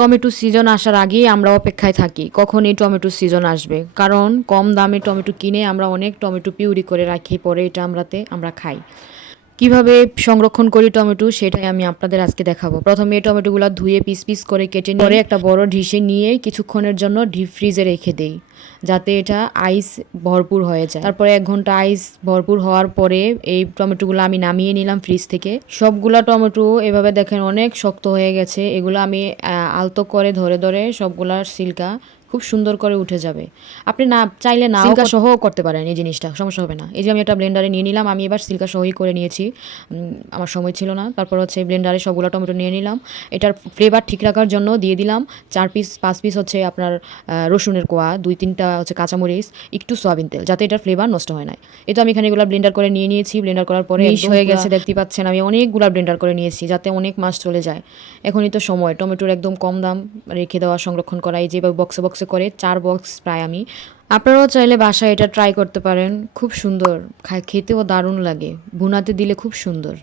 Tomato season আসার আগেই আমরা অপেক্ষায় থাকি কখন এই টমেটো সিজন আসবে, কারণ কম দামে টমেটো কিনে আমরা অনেক টমেটো পিউরি করে রাখি, পরে এটা আমরা খাই। কিভাবে সংরক্ষণ করি টমেটো সেটাই আমি আপনাদের আজকে দেখাবো। প্রথমে এই টমেটোগুলো ধুয়ে পিস পিস করে কেটে নিয়ে একটা বড় ডিশে নিয়ে কিছুক্ষণের জন্য ডিপ ফ্রিজে রেখে দেই, যাতে এটা আইস ভরপুর হয়ে যায়। তারপরে 1 ঘন্টা আইস ভরপুর হওয়ার পরে এই টমেটোগুলো আমি নামিয়ে নিলাম ফ্রিজ থেকে। সবগুলা টমেটো এভাবে দেখেন অনেক শক্ত হয়ে গেছে, এগুলো আমি আলতো করে ধরে ধরে সবগুলার সিল্কা খুব সুন্দর করে উঠে যাবে। আপনি না চাইলে নাও সিল্কা সহ করতে পারেন, এই জিনিসটা সমস্যা হবে না। এই যে আমি একটা ব্লেন্ডারে নিয়ে নিলাম, আমি এবার সিল্কা সহই করে নিয়েছি, আমার সময় ছিল না। তারপর হচ্ছে ব্লেন্ডারে সবগুলো টমেটো নিয়ে নিলাম। এটার ফ্লেভার ঠিক রাখার জন্য দিয়ে দিলাম 4-5 পিস হচ্ছে আপনার রসুনের কোয়া, 2-3টা হচ্ছে কাঁচামরিচ, একটু সয়াবিন তেল, যাতে এটার ফ্লেভার নষ্ট হয় না। এই তো আমি এখানে এগুলো ব্লেন্ডার করে নিয়ে নিয়েছি। ব্লেন্ডার করার পরে মিশ হয়ে গেছে, দেখতে পাচ্ছেন আমি অনেকগুলো ব্লেন্ডার করে নিয়েছি, যাতে অনেক মাস চলে যায়। এখনই তো সময় টমেটোর একদম কম দাম রেখে দেওয়া, সংরক্ষণ করা। এই যে বক্সে বক্সে করে 4 বক্স প্রায় আমি। আপনারাও চাইলে বাসায় এটা ট্রাই করতে পারেন, খুব সুন্দর, খেতেও দারুণ লাগে, ভুনাতে দিলে খুব সুন্দর।